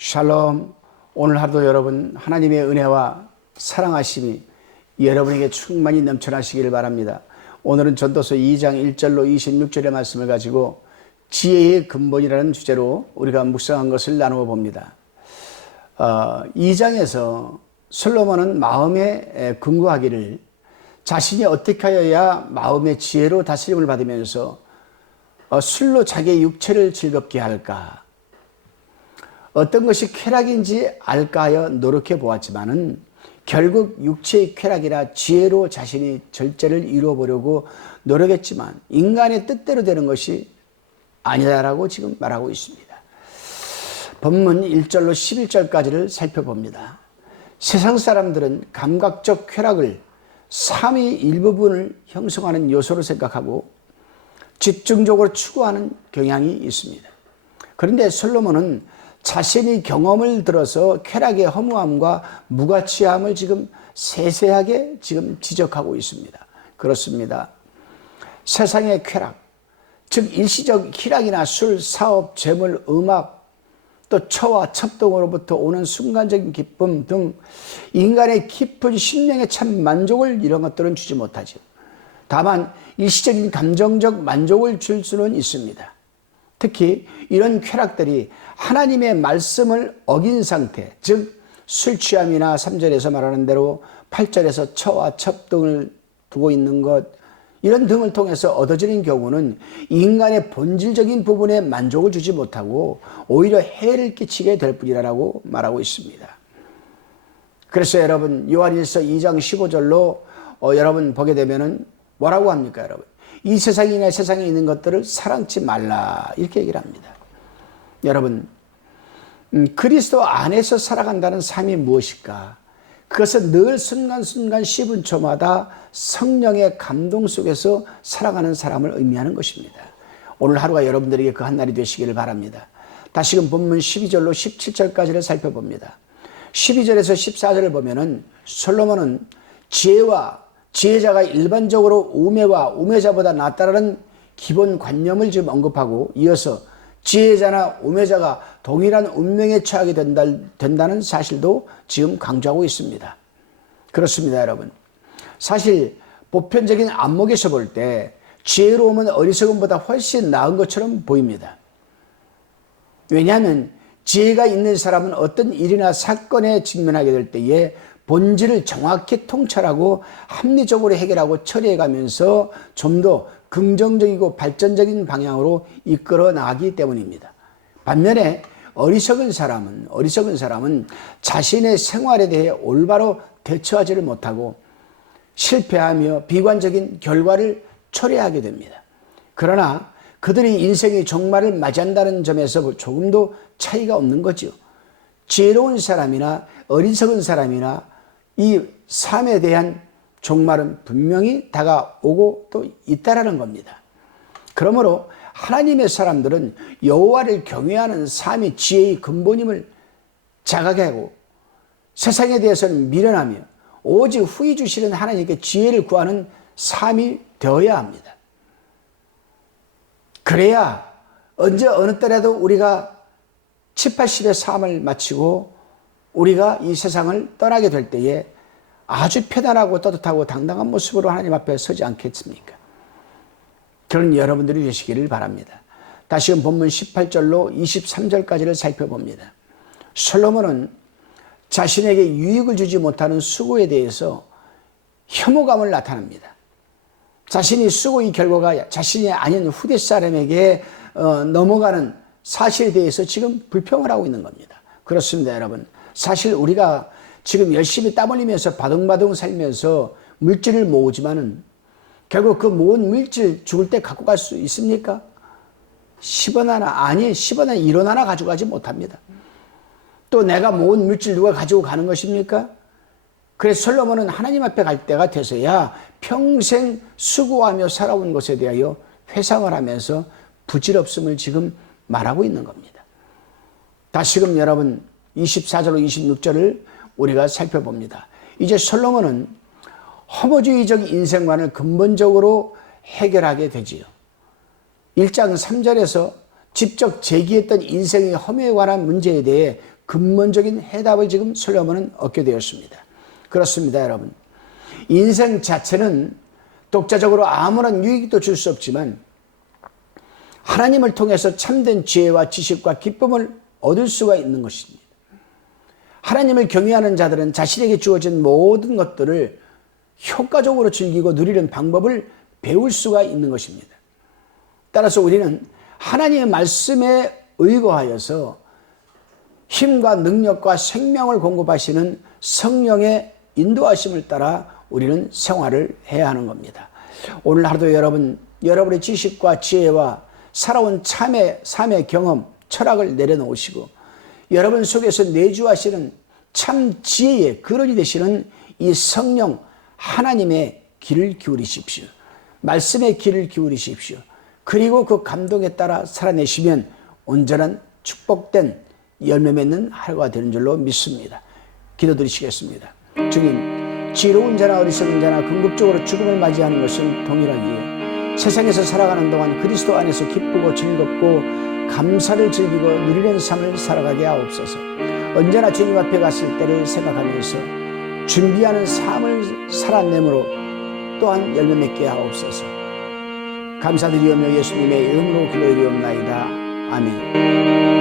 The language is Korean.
샬롬. 오늘 하루도 여러분 하나님의 은혜와 사랑하심이 여러분에게 충만히 넘쳐나시기를 바랍니다. 오늘은 전도서 2장 1절로 26절의 말씀을 가지고 지혜의 근본이라는 주제로 우리가 묵상한 것을 나누어 봅니다. 2장에서 솔로몬은 마음에 근거하기를 자신이 어떻게 하여야 마음의 지혜로 다스림을 받으면서 술로 자기의 육체를 즐겁게 할까, 어떤 것이 쾌락인지 알까 하여 노력해 보았지만은 결국 육체의 쾌락이라 지혜로 자신이 절제를 이루어 보려고 노력했지만 인간의 뜻대로 되는 것이 아니다라고 지금 말하고 있습니다. 본문 1절로 11절까지를 살펴봅니다. 세상 사람들은 감각적 쾌락을 삶의 일부분을 형성하는 요소로 생각하고 집중적으로 추구하는 경향이 있습니다. 그런데 솔로몬은 자신이 경험을 들어서 쾌락의 허무함과 무가치함을 지금 세세하게 지금 지적하고 있습니다. 그렇습니다. 세상의 쾌락, 즉 일시적 희락이나 술, 사업, 재물, 음악, 또 처와 첩동으로부터 오는 순간적인 기쁨 등 인간의 깊은 심령의 참 만족을 이런 것들은 주지 못하죠. 다만 일시적인 감정적 만족을 줄 수는 있습니다. 특히 이런 쾌락들이 하나님의 말씀을 어긴 상태, 즉 술 취함이나 3절에서 말하는 대로 8절에서 처와 첩 등을 두고 있는 것, 이런 등을 통해서 얻어지는 경우는 인간의 본질적인 부분에 만족을 주지 못하고 오히려 해를 끼치게 될 뿐이라고 말하고 있습니다. 그래서 여러분 요한일서 2장 15절로 여러분 보게 되면은 뭐라고 합니까? 여러분, 이 세상이나 세상에 있는 것들을 사랑치 말라, 이렇게 얘기를 합니다. 여러분, 그리스도 안에서 살아간다는 삶이 무엇일까? 그것은 늘 순간순간 10분초마다 성령의 감동 속에서 살아가는 사람을 의미하는 것입니다. 오늘 하루가 여러분들에게 그 한날이 되시기를 바랍니다. 다시금 본문 12절로 17절까지를 살펴봅니다. 12절에서 14절을 보면은 솔로몬은 지혜자가 일반적으로 우매와 우매자보다 낫다라는 기본 관념을 지금 언급하고, 이어서 지혜자나 우매자가 동일한 운명에 처하게 된다는 사실도 지금 강조하고 있습니다. 그렇습니다, 여러분. 사실 보편적인 안목에서 볼 때 지혜로움은 어리석음보다 훨씬 나은 것처럼 보입니다. 왜냐하면 지혜가 있는 사람은 어떤 일이나 사건에 직면하게 될 때에 본질을 정확히 통찰하고 합리적으로 해결하고 처리해가면서 좀 더 긍정적이고 발전적인 방향으로 이끌어 나가기 때문입니다. 반면에 어리석은 사람은 자신의 생활에 대해 올바로 대처하지를 못하고 실패하며 비관적인 결과를 초래하게 됩니다. 그러나 그들이 인생의 종말을 맞이한다는 점에서 조금도 차이가 없는 거죠. 지혜로운 사람이나 어리석은 사람이나 이 삶에 대한 종말은 분명히 다가오고 또 있다라는 겁니다. 그러므로 하나님의 사람들은 여호와를 경외하는 삶이 지혜의 근본임을 자각하게 하고 세상에 대해서는 미련하며 오직 후히 주시는 하나님께 지혜를 구하는 삶이 되어야 합니다. 그래야 언제 어느 때라도 우리가 7, 80의 삶을 마치고 우리가 이 세상을 떠나게 될 때에 아주 편안하고 따뜻하고 당당한 모습으로 하나님 앞에 서지 않겠습니까? 그런 여러분들이 되시기를 바랍니다. 다시금 본문 18절로 23절까지를 살펴봅니다. 솔로몬은 자신에게 유익을 주지 못하는 수고에 대해서 혐오감을 나타냅니다. 자신이 수고의 결과가 자신이 아닌 후대 사람에게 넘어가는 사실에 대해서 지금 불평을 하고 있는 겁니다. 그렇습니다, 여러분. 사실 우리가 지금 열심히 땀 흘리면서 바둥바둥 살면서 물질을 모으지만은 결국 그 모은 물질 죽을 때 갖고 갈 수 있습니까? 10원 하나, 아니 10원에 1원 하나 가져가지 못합니다. 또 내가 모은 물질 누가 가지고 가는 것입니까? 그래서 솔로몬은 하나님 앞에 갈 때가 돼서야 평생 수고하며 살아온 것에 대하여 회상을 하면서 부질없음을 지금 말하고 있는 겁니다. 다시금 여러분 24절로 26절을 우리가 살펴봅니다. 이제 솔로몬은 허무주의적 인생관을 근본적으로 해결하게 되지요. 1장 3절에서 직접 제기했던 인생의 허무에 관한 문제에 대해 근본적인 해답을 지금 솔로몬은 얻게 되었습니다. 그렇습니다, 여러분. 인생 자체는 독자적으로 아무런 유익도 줄 수 없지만 하나님을 통해서 참된 지혜와 지식과 기쁨을 얻을 수가 있는 것입니다. 하나님을 경외하는 자들은 자신에게 주어진 모든 것들을 효과적으로 즐기고 누리는 방법을 배울 수가 있는 것입니다. 따라서 우리는 하나님의 말씀에 의거하여서 힘과 능력과 생명을 공급하시는 성령의 인도하심을 따라 우리는 생활을 해야 하는 겁니다. 오늘 하루도 여러분의 지식과 지혜와 살아온 삶의 경험, 철학을 내려놓으시고 여러분 속에서 내주하시는 참 지혜의 근원이 되시는 이 성령 하나님의 귀를 기울이십시오. 말씀의 귀를 기울이십시오. 그리고 그 감동에 따라 살아내시면 온전한 축복된 열매 맺는 하루가 되는 줄로 믿습니다. 기도드리시겠습니다. 주님, 지혜로운 자나 어리석은 자나 궁극적으로 죽음을 맞이하는 것은 동일하기에 세상에서 살아가는 동안 그리스도 안에서 기쁘고 즐겁고 감사를 즐기고 누리는 삶을 살아가게 하옵소서. 언제나 주님 앞에 갔을 때를 생각하면서 준비하는 삶을 살아내므로 또한 열매 맺게 하옵소서. 감사드리오며 예수님의 이름으로 기도드리옵나이다. 아멘.